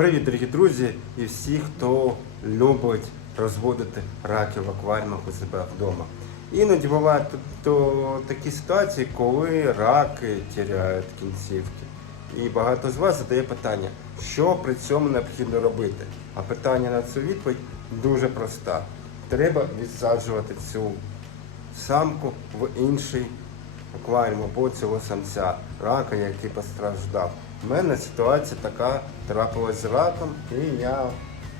Привіт, дорогі друзі, і всі, хто любить розводити раків в акваріумах у себе вдома. Іноді бувають то такі ситуації, коли раки тіряють кінцівки. І багато з вас задає питання, що при цьому необхідно робити. А питання на цю відповідь дуже проста. Треба відсаджувати цю самку в інший акваріум або цього самця, рака, який постраждав. У мене ситуація така трапилась з раком, і я,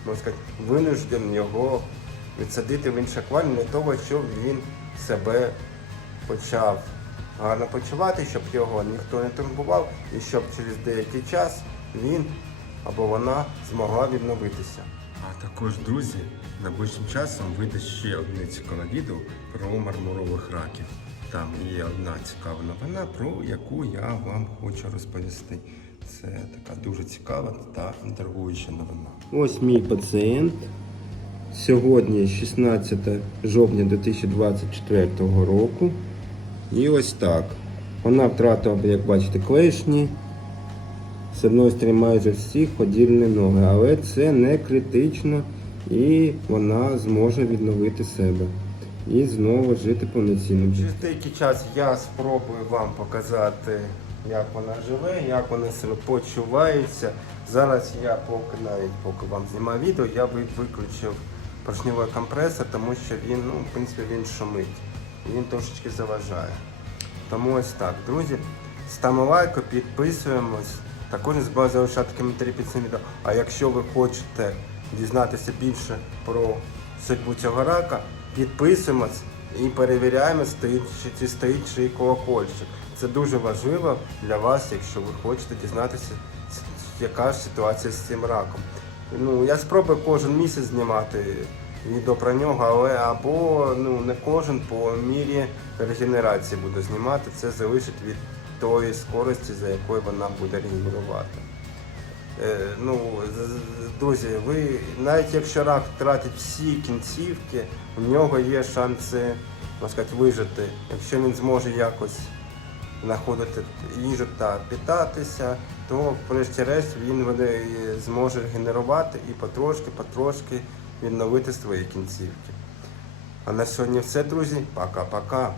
сказати, винужден його відсадити в інший акваріум для того, щоб він себе почав гарно почувати, щоб його ніхто не турбував, і щоб через деякий час він або вона змогла відновитися. А також, друзі, найближчим часом вийде ще одне цікаве відео про мармурових раків. Там є одна цікава новина, про яку я вам хочу розповісти. Це така дуже цікава та інтригуюча новина. Ось мій пацієнт. Сьогодні 16 жовтня 2024 року. І ось так. Вона втратила, як бачите, клешні. З одної сторони майже всі ходільні ноги, але це не критично і вона зможе відновити себе і знову жити повноцінним. Через деякий час я спробую вам показати, як вона живе, як вона себе почувається. Зараз я поки навіть поки вам знімаю відео, я би виключив поршневий компресор, тому що він, ну, в принципі, він шумить. Він трошечки заважає. Тому ось так, друзі. Ставимо лайк, підписуємось. Також не забувайте залишати коментарі під цим відео. А якщо ви хочете дізнатися більше про судьбу цього рака, підписуємось і перевіряємо, стоїть, чи, стоїть чи колокольчик. Це дуже важливо для вас, якщо ви хочете дізнатися, яка ж ситуація з цим раком. Ну, я спробую кожен місяць знімати відео про нього, але або ну, не кожен по мірі регенерації буду знімати. Це залежить від тої скорості, за якою вона буде регенерувати. Е, ну, друзі, ви навіть якщо рак втратить всі кінцівки, у нього є шанси сказати, вижити, якщо він зможе якось знаходити їжу та питатися, то врешті-решт він зможе генерувати і потрошки-потрошки відновити свої кінцівки. А на сьогодні все, друзі. Пока-пока.